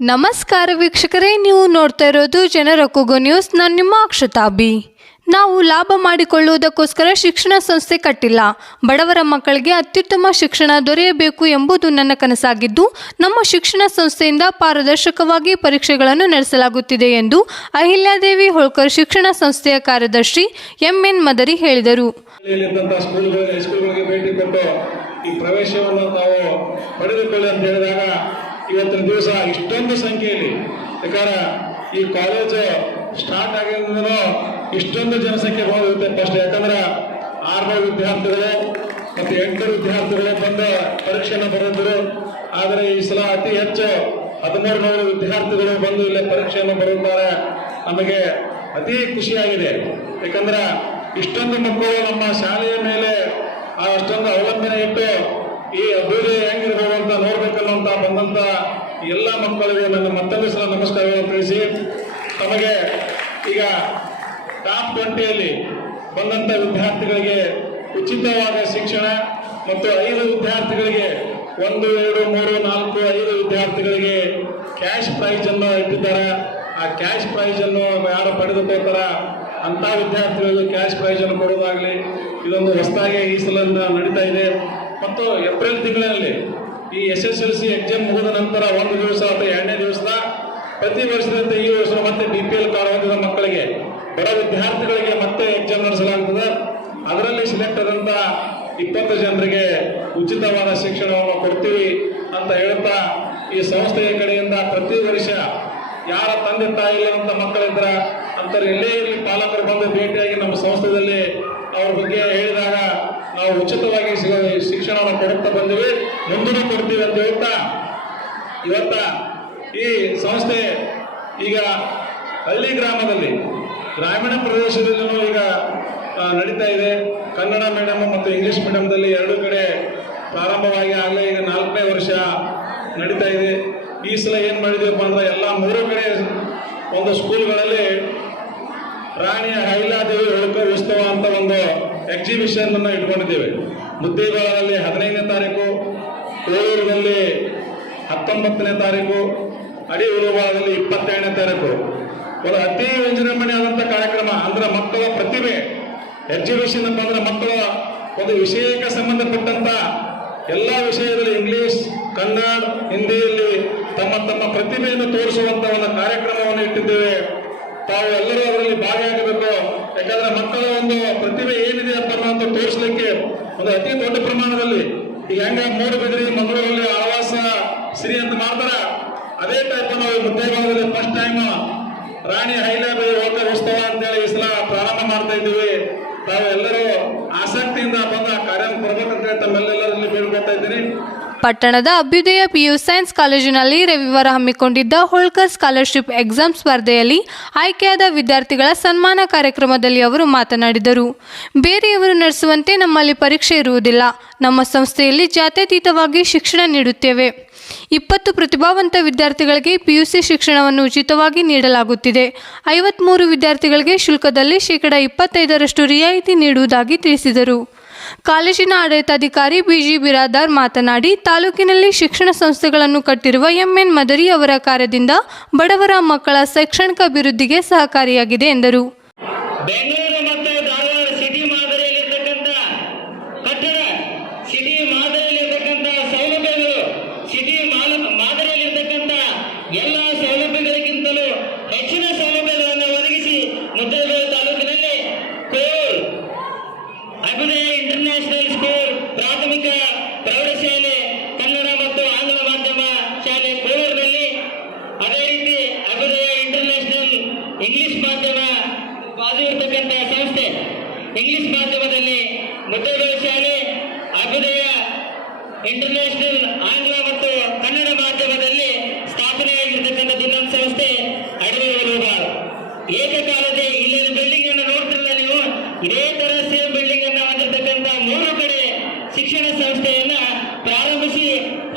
ನಮಸ್ಕಾರ ವೀಕ್ಷಕರೇ, ನೀವು ನೋಡ್ತಾ ಇರೋದು ಜನರ ಕೂಗು ನ್ಯೂಸ್. ನಾನು ನಿಮ್ಮ ಅಕ್ಷತಾಬಿ. ನಾವು ಲಾಭ ಮಾಡಿಕೊಳ್ಳುವುದಕ್ಕೋಸ್ಕರ ಶಿಕ್ಷಣ ಸಂಸ್ಥೆ ಕಟ್ಟಿಲ್ಲ. ಬಡವರ ಮಕ್ಕಳಿಗೆ ಅತ್ಯುತ್ತಮ ಶಿಕ್ಷಣ ದೊರೆಯಬೇಕು ಎಂಬುದು ನನ್ನ ಕನಸಾಗಿದ್ದು, ನಮ್ಮ ಶಿಕ್ಷಣ ಸಂಸ್ಥೆಯಿಂದ ಪಾರದರ್ಶಕವಾಗಿ ಪರೀಕ್ಷೆಗಳನ್ನು ನಡೆಸಲಾಗುತ್ತಿದೆ ಎಂದು ಅಹಿಲ್ಯಾದೇವಿ ಹೋಳ್ಕರ್ ಶಿಕ್ಷಣ ಸಂಸ್ಥೆಯ ಕಾರ್ಯದರ್ಶಿ ಎಂಎನ್ ಮದರಿ ಹೇಳಿದರು. ಈ ಪ್ರವೇಶವನ್ನು ತಾವು ಪಡೆದುಕೊಳ್ಳಿ ಅಂತ ಹೇಳಿದಾಗ ಇವತ್ತಿನ ದಿವಸ ಇಷ್ಟೊಂದು ಸಂಖ್ಯೆಯಲ್ಲಿ, ಯಾಕಂದ್ರೆ ಈ ಕಾಲೇಜು ಸ್ಟಾರ್ಟ್ ಆಗಿರೋದ್ರೂ ಇಷ್ಟೊಂದು ಜನಸಂಖ್ಯೆ ಬಂದಿರುತ್ತೆ ಫಸ್ಟ್ ಯಾಕಂದ್ರೆ ಆರನೇ ವಿದ್ಯಾರ್ಥಿಗಳು ಮತ್ತು ಎಂಟು ವಿದ್ಯಾರ್ಥಿಗಳು ಬಂದು ಪರೀಕ್ಷೆಯನ್ನು ಬರೆದರು ಆದರೆ ಈ ಸಲ ಅತಿ ಹೆಚ್ಚು ಹದಿಮೂರು ನೂರು ವಿದ್ಯಾರ್ಥಿಗಳು ಬಂದು ಇಲ್ಲೇ ಪರೀಕ್ಷೆಯನ್ನು ಬರುತ್ತಾರೆ ನಮಗೆ ಅತಿ ಖುಷಿಯಾಗಿದೆ. ಯಾಕಂದ್ರೆ ಇಷ್ಟೊಂದು ಮಕ್ಕಳು ನಮ್ಮ ಶಾಲೆಯ ಮೇಲೆ ಅಷ್ಟೊಂದು ಅವಲಂಬನೆ ಇಟ್ಟು ಈ ಅಭಿವೃದ್ಧಿ ಹೆಂಗಿರ್ಬೋದು ಅಂತ ನೋಡ್ಬೇಕನ್ನುವಂತ ಬಂದಂತ ಎಲ್ಲ ಮಕ್ಕಳಿಗೆ ನನ್ನ ಮತ್ತೊಂದು ಸಲ ನಮಸ್ಕಾರಗಳನ್ನು ತಿಳಿಸಿ. ತಮಗೆ ಈಗ ಟಾಪ್ ಟ್ವೆಂಟಿಯಲ್ಲಿ ಬಂದಂತ ವಿದ್ಯಾರ್ಥಿಗಳಿಗೆ ಉಚಿತವಾದ ಶಿಕ್ಷಣ ಮತ್ತು ಐದು ವಿದ್ಯಾರ್ಥಿಗಳಿಗೆ ಒಂದು, ಎರಡು, ಮೂರು, ನಾಲ್ಕು, ಐದು ವಿದ್ಯಾರ್ಥಿಗಳಿಗೆ ಕ್ಯಾಶ್ ಪ್ರೈಸ್ ಅನ್ನು ಇಟ್ಟಿದ್ದಾರೆ. ಆ ಕ್ಯಾಶ್ ಪ್ರೈಸ್ ಅನ್ನು ಯಾರು ಪಡೆದುಕೊಳ್ತಾರ? ಅಂತ ವಿದ್ಯಾರ್ಥಿಗಳಿಗೆ ಕ್ಯಾಶ್ ಪ್ರೈಸ್ ಅನ್ನು ಕೊಡೋದಾಗ್ಲಿ ಇದೊಂದು ಹೊಸದಾಗಿ ಈ ಸಲ ನಡೀತಾ ಇದೆ. ಮತ್ತು ಏಪ್ರಿಲ್ ತಿಂಗಳಲ್ಲಿ ಈ S S L C exam ಮುಗಿದ ನಂತರ ಒಂದು ದಿವಸ ಅಥವಾ ಎರಡನೇ ದಿವಸದ ಪ್ರತಿ ವರ್ಷದಂತೆ ಈ ವರ್ಷ ಮತ್ತೆ ಬಿ ಪಿ ಎಲ್ ಕಾರ್ಡ್ ಹೊಂದಿದ ಮಕ್ಕಳಿಗೆ ಬಡ ವಿದ್ಯಾರ್ಥಿಗಳಿಗೆ ಮತ್ತೆ ಎಕ್ಸಾಮ್ ನಡೆಸಲಾಗುತ್ತದೆ ಅದರಲ್ಲಿ ಸಿಲೆಕ್ಟ್ ಆದಂತ ಇಪ್ಪತ್ತು ಜನರಿಗೆ ಉಚಿತವಾದ ಶಿಕ್ಷಣವನ್ನು ಕೊಡ್ತೀವಿ ಅಂತ ಹೇಳ್ತಾ ಈ ಸಂಸ್ಥೆಯ ಕಡೆಯಿಂದ ಪ್ರತಿ ವರ್ಷ ಯಾರ ತಂದೆ ತಾಯಿ ಇಲ್ಲದಂತ ಮಕ್ಕಳಿದ್ರ ಅಂತ ಎಲ್ಲೇ ಇರಲಿ, ಪಾಲಕರು ಬಂದು ಭೇಟಿಯಾಗಿ ನಮ್ಮ ಸಂಸ್ಥೆಯಲ್ಲಿ ಅವ್ರ ಬಗ್ಗೆ ಹೇಳಿದಾಗ ನಾವು ಉಚಿತವಾಗಿ ಶಿ- ಶಿಕ್ಷಣವನ್ನು ಕೊಡುತ್ತಾ ಬಂದಿವಿ. ಮುಂದೂ ಕೊಡ್ತೀವಿ ಅಂತ ಹೇಳ್ತಾ ಇವತ್ತ ಈ ಸಂಸ್ಥೆ ಈಗ ಹಳ್ಳಿ ಗ್ರಾಮದಲ್ಲಿ, ಗ್ರಾಮೀಣ ಪ್ರದೇಶದಲ್ಲೂ ಈಗ ನಡೀತಾ ಇದೆ. ಕನ್ನಡ ಮೀಡಿಯಮ್ ಮತ್ತು ಇಂಗ್ಲಿಷ್ ಮೀಡಿಯಂದಲ್ಲಿ ಎರಡು ಕಡೆ ಪ್ರಾರಂಭವಾಗಿ ಆಗಲೇ ಈಗ ನಾಲ್ಕನೇ ವರ್ಷ ನಡೀತಾ ಇದೆ. ಈ ಸಲ ಏನು ಮಾಡಿದೀವಪ್ಪ ಅಂದ್ರೆ ಎಲ್ಲ ಮೂರು ಕಡೆ ಒಂದು ಸ್ಕೂಲ್ಗಳಲ್ಲಿ ರಾಣಿಯ ಹೈಲಾದೇವಿ ಹೋಳ್ಕರ್ ಉತ್ಸವ ಅಂತ ಒಂದು ಎಕ್ಸಿಬಿಷನ್ ಅನ್ನು ಇಟ್ಕೊಂಡಿದ್ದೇವೆ. ಮುದ್ದೇಬೇಳದಲ್ಲಿ ಹದಿನೈದನೇ ತಾರೀಕು, ಕೋಳೂರಿನಲ್ಲಿ ಹತ್ತೊಂಬತ್ತನೇ ತಾರೀಕು ಅಡಿ ಉರುವಾಳದಲ್ಲಿ ಇಪ್ಪತ್ತೇಳನೇ ತಾರೀಕು. ಒಂದು ಅತಿ ವಿಜೃಂಭಣೆಯಾದಂಥ ಕಾರ್ಯಕ್ರಮ ಅಂದ್ರೆ ಮಕ್ಕಳ ಪ್ರತಿಭೆ. ಎಕ್ಸಿಬಿಷನ್ ಅಂತ ಅಂದ್ರೆ ಮಕ್ಕಳ ಒಂದು ವಿಷಯಕ್ಕೆ ಸಂಬಂಧಪಟ್ಟಂತ ಎಲ್ಲ ವಿಷಯದಲ್ಲಿ ಇಂಗ್ಲಿಷ್, ಕನ್ನಡ, ಹಿಂದಿಯಲ್ಲಿ ತಮ್ಮ ತಮ್ಮ ಪ್ರತಿಭೆಯನ್ನು ತೋರಿಸುವಂತ ಒಂದು ಕಾರ್ಯಕ್ರಮವನ್ನು ಇಟ್ಟಿದ್ದೇವೆ. ತಾವು ಎಲ್ಲರೂ ಅದರಲ್ಲಿ ಭಾಗಿಯಾಗಬೇಕು. ಯಾಕಂದ್ರೆ ಮಕ್ಕಳ ಒಂದು ಪ್ರತಿಭೆ ಏನಿದೆಯಪ್ಪ ಅನ್ನೋದು ತೋರಿಸಲಿಕ್ಕೆ ಒಂದು ಅತಿ ದೊಡ್ಡ ಪ್ರಮಾಣದಲ್ಲಿ ಈಗ ಹೆಂಗ ಮೂಡುಬಿದ್ರಿ ಮಂಗಳೂರಲ್ಲಿ ಆವಾಸ ಸಿರಿ ಅಂತ ಮಾಡ್ತಾರ. ಅದೇ ಟೈಪ್ ನಾವು ಈ ಮುದ್ದೇಗಾಲದಲ್ಲಿ ಫಸ್ಟ್ ಟೈಮ್ ರಾಣಿ ಹೈಲಾಬಿ ಹೋಟೆಲ್ ಉತ್ಸವ ಅಂತೇಳಿ ಈ ಸಲ ಪ್ರಾರಂಭ ಮಾಡ್ತಾ ಇದ್ದೀವಿ. ತಾವೆಲ್ಲರೂ ಆಸಕ್ತಿಯಿಂದ ಬಂದು ಕಾರ್ಯ ಕೊಡ್ಬೇಕಂತೇಳಿ ತಮ್ಮೆಲ್ಲರಲ್ಲಿ ಬೇಡ್ಕೊತಾ ಇದ್ದೀನಿ. ಪಟ್ಟಣದ ಅಭ್ಯುದಯ ಪಿಯು ಸೈನ್ಸ್ ಕಾಲೇಜಿನಲ್ಲಿ ರವಿವಾರ ಹಮ್ಮಿಕೊಂಡಿದ್ದ ಹೋಳ್ಕರ್ ಸ್ಕಾಲರ್ಶಿಪ್ ಎಕ್ಸಾಮ್ ಸ್ಪರ್ಧೆಯಲ್ಲಿ ಆಯ್ಕೆಯಾದ ವಿದ್ಯಾರ್ಥಿಗಳ ಸನ್ಮಾನ ಕಾರ್ಯಕ್ರಮದಲ್ಲಿ ಅವರು ಮಾತನಾಡಿದರು. ಬೇರೆಯವರು ನಡೆಸುವಂತೆ ನಮ್ಮಲ್ಲಿ ಪರೀಕ್ಷೆ ಇರುವುದಿಲ್ಲ. ನಮ್ಮ ಸಂಸ್ಥೆಯಲ್ಲಿ ಜಾತ್ಯತೀತವಾಗಿ ಶಿಕ್ಷಣ ನೀಡುತ್ತೇವೆ. ಇಪ್ಪತ್ತು ಪ್ರತಿಭಾವಂತ ವಿದ್ಯಾರ್ಥಿಗಳಿಗೆ ಪಿಯುಸಿ ಶಿಕ್ಷಣವನ್ನು ಉಚಿತವಾಗಿ ನೀಡಲಾಗುತ್ತಿದೆ. ಐವತ್ಮೂರು ವಿದ್ಯಾರ್ಥಿಗಳಿಗೆ ಶುಲ್ಕದಲ್ಲಿ ಶೇಕಡಾ ಇಪ್ಪತ್ತೈದರಷ್ಟು ರಿಯಾಯಿತಿ ನೀಡುವುದಾಗಿ ತಿಳಿಸಿದರು. ಕಾಲೇಜಿನ ಆಡಳಿತಾಧಿಕಾರಿ ಬಿಜಿ ಬಿರಾದಾರ್ ಮಾತನಾಡಿ, ತಾಲೂಕಿನಲ್ಲಿ ಶಿಕ್ಷಣ ಸಂಸ್ಥೆಗಳನ್ನು ಕಟ್ಟಿರುವ ಎಂಎನ್ ಮದರಿ ಅವರ ಕಾರ್ಯದಿಂದ ಬಡವರ ಮಕ್ಕಳ ಶೈಕ್ಷಣಿಕ ಅಭಿವೃದ್ಧಿಗೆ ಸಹಕಾರಿಯಾಗಿದೆ ಎಂದರು ಬೆಂಗಳೂರು ಮತ್ತು ಧಾರವಾಡ ಸಿಟಿ ಮಾದರಿಯಲ್ಲಿರ್ತಕ್ಕಂಥ ಕಟ್ಟಡ ಸಿಟಿ ಮಾದರಿಯಲ್ಲಿರ್ತಕ್ಕಂಥ ಸೌಲಭ್ಯಗಳು ಸಿಟಿ ಮಾಲ ಮಾದರಿಯಲ್ಲಿರ್ತಕ್ಕಂಥ ಎಲ್ಲ ಸೌಲಭ್ಯಗಳಿಗಿಂತಲೂ ಹೆಚ್ಚಿನ ಸೌಲಭ್ಯಗಳನ್ನು ಒದಗಿಸಿ ಮುದ್ದೇಬೇಳೆ ತಾಲೂಕಿನಲ್ಲಿ ಕೋಲ್ ಅಭ್ಯುದಯ ಇಂಟರ್ನ್ಯಾಷನಲ್ ಸ್ಕೂಲ್ ಪ್ರಾಥಮಿಕ ಪ್ರೌಢಶಾಲೆ ಕನ್ನಡ ಮತ್ತು ಆಂಗ್ಲ ಮಾಧ್ಯಮ ಶಾಲೆ ಕೋಳೂರಿನಲ್ಲಿ ಅದೇ ರೀತಿ ಅಭ್ಯುದಯ ಇಂಟರ್ನ್ಯಾಷನಲ್ ಇಂಗ್ಲಿಷ್ ಮಾಧ್ಯಮ ಬಾಜು ಇರತಕ್ಕಂಥ ಸಂಸ್ಥೆ ಇಂಗ್ಲಿಷ್ ಮಾಧ್ಯಮದಲ್ಲಿ ಶಾಲೆ ಅಭ್ಯುದಯ ಇಂಟರ್ನ್ಯಾಷನಲ್ ಆಂಗ್ಲ ಮತ್ತು ಕನ್ನಡ ಮಾಧ್ಯಮದಲ್ಲಿ ಸ್ಥಾಪನೆಯಾಗಿರ್ತಕ್ಕಂಥ ದಿನಾಂಕ ಸಂಸ್ಥೆ ಅಡವಿ ಏಕಕಾಲದಲ್ಲಿ ಇಲ್ಲಿನ ಬಿಲ್ಡಿಂಗ್ ಅನ್ನು ನೋಡ್ತಿರಲ್ಲ ನೀವು? ಇದೇ ತರ ಸೇಮ್ ಬಿಲ್ಡಿಂಗ್ ಅನ್ನು ಹೊಂದಿರತಕ್ಕಂಥ ಮೂರು ಕಡೆ ಶಿಕ್ಷಣ ಸಂಸ್ಥೆಯನ್ನ ಪ್ರಾರಂಭಿಸಿ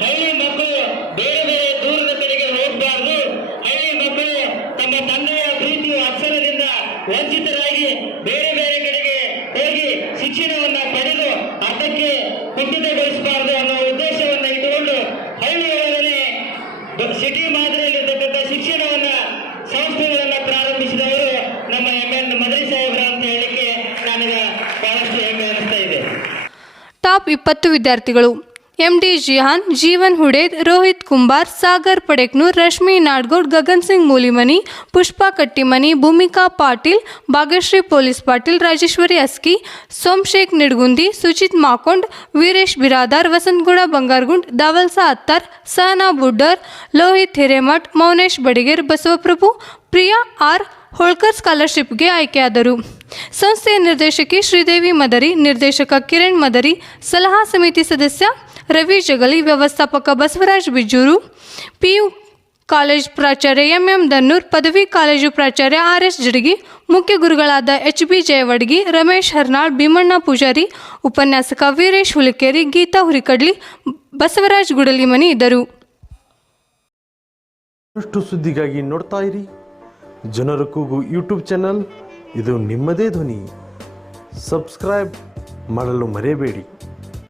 ಹಳ್ಳಿ ಮಕ್ಕಳು ಬೇರೆ ಬೇರೆ ದೂರದ ಕಡೆಗೆ ಹೋಗಬಾರ್ದು. ಹಳ್ಳಿ ಮಕ್ಕಳು ತಮ್ಮ ತಂದೆಯ ಪ್ರೀತಿ ಅಕ್ಷರದಿಂದ ವಂಚಿತರಾಗಿ ಸಿಟಿ ಮಾದರಿಯಲ್ಲಿರ್ತಕ್ಕಂಥ ಶಿಕ್ಷಣವನ್ನ, ಸಂಸ್ಥೆಗಳನ್ನ ಪ್ರಾರಂಭಿಸಿದವರು ನಮ್ಮ ಎಂ ಎನ್ ಸಾಹೇಬ್ರ ಅಂತ ಹೇಳಿಕೆ ನನಗೆ ಬಹಳಷ್ಟು ಹೆಮ್ಮೆ ಅನಿಸ್ತಾ ಇದೆ. ಟಾಪ್ ಇಪ್ಪತ್ತು ವಿದ್ಯಾರ್ಥಿಗಳು. M D Jihan, Jeevan Huded, Rohit Kumbar, Sagar Padeknur, Rashmi Nadgod, Gagan Singh Mulimani, Pushpa Kattimani, Bhoomika Patil Bhagyashree police Patil, Rajeshwari Aski, Somashekh Nidgundi Suchit Makond, Veeresh Biradar, Vasantagouda Bangaragund, Dawalsa Attar, Sahana Buddar, Lohit Hiremath, Mounesh Badiger, Basavaprabhu, Priya R Holkar ಸ್ಕಾಲರ್ಶಿಪ್ಗೆ ಆಯ್ಕೆಯಾದರು. ಸಂಸ್ಥೆಯ ನಿರ್ದೇಶಕಿ ಶ್ರೀದೇವಿ ಮದರಿ, ನಿರ್ದೇಶಕ ಕಿರಣ್ ಮದರಿ, ಸಲಹಾ ಸಮಿತಿ ಸದಸ್ಯ ರವಿ ಜಗಲಿ, ವ್ಯವಸ್ಥಾಪಕ Basavaraj Bijuru, PU college ಪ್ರಾಚಾರ್ಯ M M Dannur ಪದವಿ ಕಾಲೇಜು ಪ್ರಾಚಾರ್ಯ ಆರ್ ಎಸ್ ಜಡಗಿ, ಮುಖ್ಯ ಗುರುಗಳಾದ ಎಚ್ ಬಿ ಜಯವಡ್ಗಿ, ರಮೇಶ್ ಹರ್ನಾಳ್, ಭೀಮಣ್ಣ ಪೂಜಾರಿ, ಉಪನ್ಯಾಸಕ ವೀರೇಶ್ ಹುಲಿಕೇರಿ, ಗೀತಾ ಹುರಿಕಡ್ಲಿ, ಬಸವರಾಜ್ ಗುಡಲಿಮನಿ ಇದ್ದರು. ಸುದ್ದಿಗಾಗಿ ನೋಡ್ತಾ ಇರಿ. ಜನರ ಕೂಗು ಯೂಟ್ಯೂಬ್ ಚಾನಲ್. ಇದು ನಿಮ್ಮದೇ ಧ್ವನಿ. ಸಬ್ಸ್ಕ್ರೈಬ್ ಮಾಡಲು ಮರೆಯಬೇಡಿ.